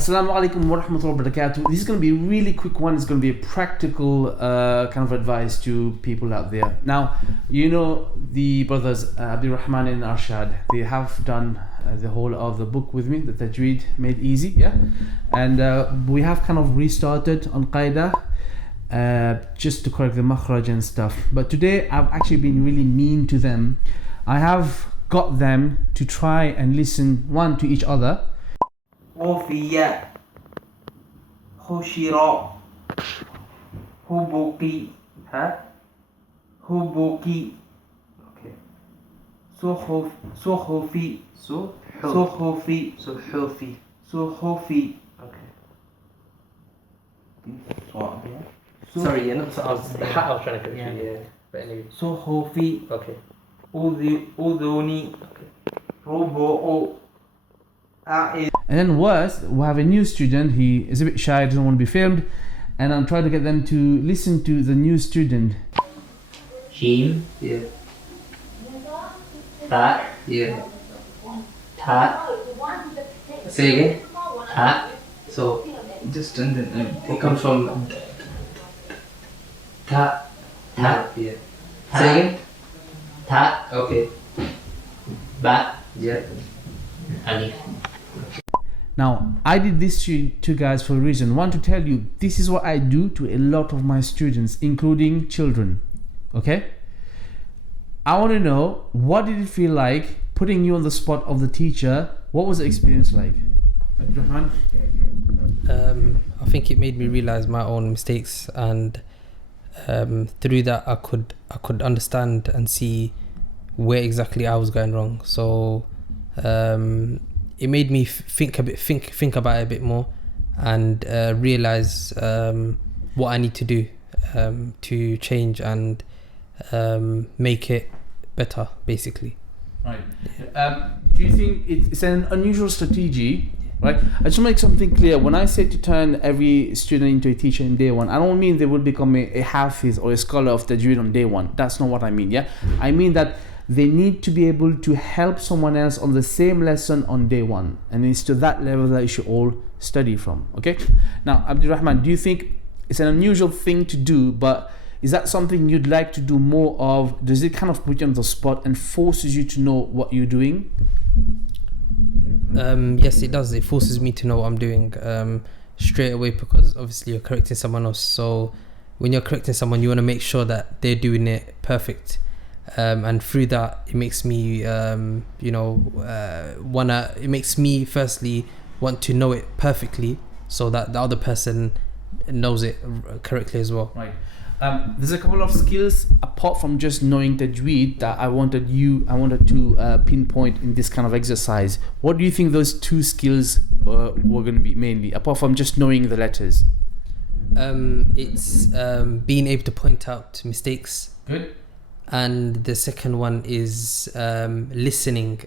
Assalamu alaikum wa rahmatullahi wa barakatuh. This is going to be a really quick one. It's going to be a practical kind of advice to people out there. Now, you know the brothers Abdul Rahman and Arshad. They have done the whole of the book with me, the Tajweed Made Easy, yeah? And we have kind of restarted on Qaidah just to correct the Makhraarij and stuff. But today I've actually been really mean to them. I have got them to try and listen one to each other. Ofiya, Hushira, Hubuki, Hubuki, Okay. Suhufi, Suhufi. Suhufi. Okay. Sorry, yeah, not I was trying to finish it, yeah. But anyway. Suhufi, Okay. Udhuni, Rubu'u, And then worse, we have a new student. He is a bit shy, doesn't want to be filmed, and I'm trying to get them to listen to the new student. Jim. Yeah. Ta. Yeah. Ta. Say again. Ta. So just and then it comes from ta. Ta. Yeah. Say again. Ta. Okay. Ba. Yeah. Alif. Now, I did this to you guys for a reason. One, to tell you, this is what I do to a lot of my students, including children. Okay? I want to know, what did it feel like putting you on the spot of the teacher? What was the experience like? Abdurrahman? I think it made me realize my own mistakes, and through that I could understand and see where exactly I was going wrong. So it made me think about it a bit more, and realize what I need to do to change and make it better, basically. Right. Do you think it's an unusual strategy? Right. I just make something clear. When I say to turn every student into a teacher in day one, I don't mean they will become a hafiz or a scholar of Tajweed on day one. That's not what I mean. Yeah. I mean that they need to be able to help someone else on the same lesson on day one, and it's to that level that you should all study from. Okay. Now, Abdul Rahman, do you think it's an unusual thing to do, but is that something you'd like to do more of? Does it kind of put you on the spot and forces you to know what you're doing? Yes, it does. It forces me to know what I'm doing straight away, because obviously you're correcting someone else. So when you're correcting someone, you want to make sure that they're doing it perfect. And through that, it makes me, it makes me firstly want to know it perfectly, so that the other person knows it correctly as well. Right. There's a couple of skills apart from just knowing Tajweed that I wanted to pinpoint in this kind of exercise. What do you think those two skills were going to be mainly, apart from just knowing the letters? It's being able to point out mistakes. Good. And the second one is listening.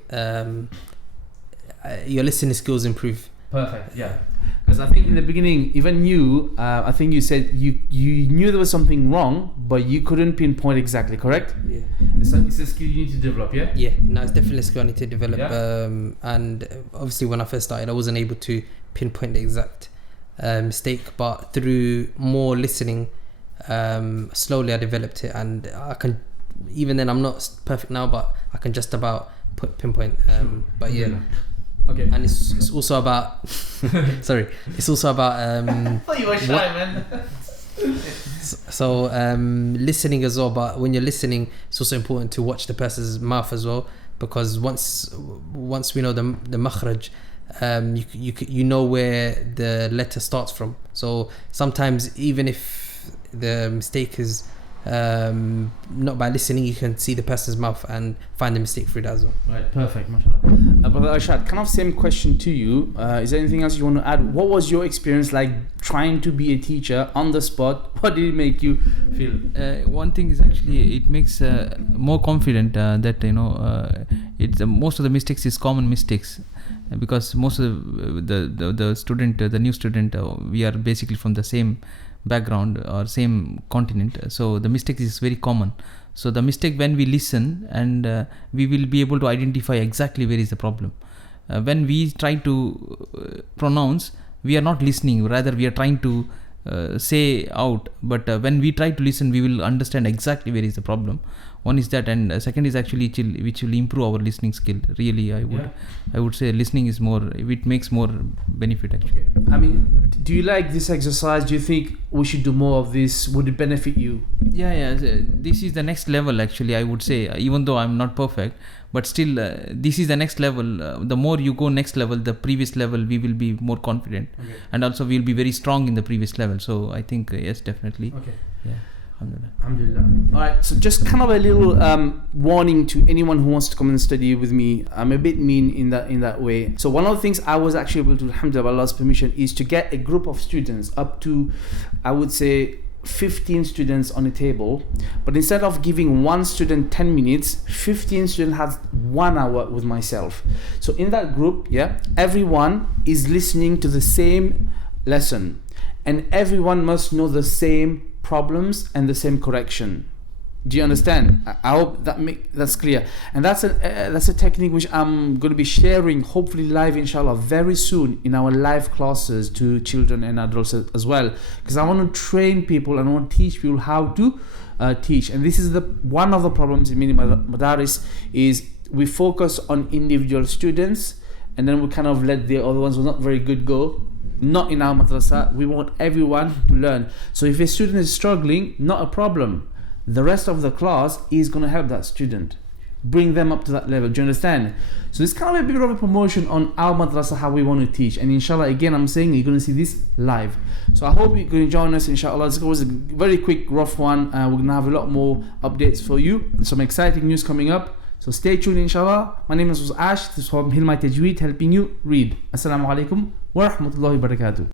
Your listening skills improve. Perfect. Yeah. Because I think in the beginning, even you, I think you said you knew there was something wrong, but you couldn't pinpoint exactly. Correct? Yeah. It's a skill you need to develop. Yeah. Yeah. No, it's definitely a skill I need to develop. Yeah. And obviously, when I first started, I wasn't able to pinpoint the exact mistake, but through more listening, slowly I developed it, and I can. Even then, I'm not perfect now, but I can just about pinpoint. But yeah. Okay. And it's also about. Sorry, it's also about. Oh, you were shy, man. So listening as well, but when you're listening, it's also important to watch the person's mouth as well, because once we know the Makhraarij, you know where the letter starts from. So sometimes, even if the mistake is not by listening, you can see the person's mouth and find the mistake through that as well. Right, perfect, mashallah. Brother Arshad, kind of same question to you. Is there anything else you want to add? What was your experience like trying to be a teacher on the spot? What did it make you feel? One thing is actually it makes more confident that it's most of the mistakes is common mistakes, because most of the student, the new student, we are basically from the same background or same continent, so the mistake is very common. So the mistake, when we listen, and we will be able to identify exactly where is the problem. When we try to pronounce, we are not listening, rather we are trying to say out, but when we try to listen, we will understand exactly where is the problem. One is that, and second is actually which will improve our listening skill. Really, I would say listening is more, it makes more benefit actually. Okay. I mean, do you like this exercise? Do you think we should do more of this? Would it benefit you? Yeah, this is the next level actually, I would say, even though I'm not perfect, but still this is the next level. The more you go next level, the previous level, we will be more confident, and also we'll be very strong in the previous level. So I think yes, definitely. Okay. Yeah. Alhamdulillah. All right, so just kind of a little warning to anyone who wants to come and study with me. I'm a bit mean in that way. So one of the things I was actually able to, alhamdulillah, with Allah's permission, is to get a group of students up to, I would say, 15 students on a table, but instead of giving one student 10 minutes, 15 students have 1 hour with myself. So in that group, everyone is listening to the same lesson, and everyone must know the same problems and the same correction. Do you understand? I hope that's clear. And that's a technique which I'm going to be sharing, hopefully live, inshallah, very soon in our live classes to children and adults as well. Because I want to train people and I want to teach people how to teach. And this is one of the problems in many madaris is we focus on individual students and then we kind of let the other ones who are not very good go. Not in our madrasa. We want everyone to learn. So if a student is struggling, not a problem. The rest of the class is going to help that student, bring them up to that level. Do you understand? So it's kind of a bit of a promotion on our madrasa, how we want to teach. And inshallah, again, I'm saying you're going to see this live. So I hope you can join us, inshallah. This was a very quick, rough one. We're going to have a lot more updates for you. Some exciting news coming up. So stay tuned, inshallah. My name is Ash. This is from Hilma Tajweed, helping you read. Assalamu alaikum wa rahmatullahi wa barakatuh.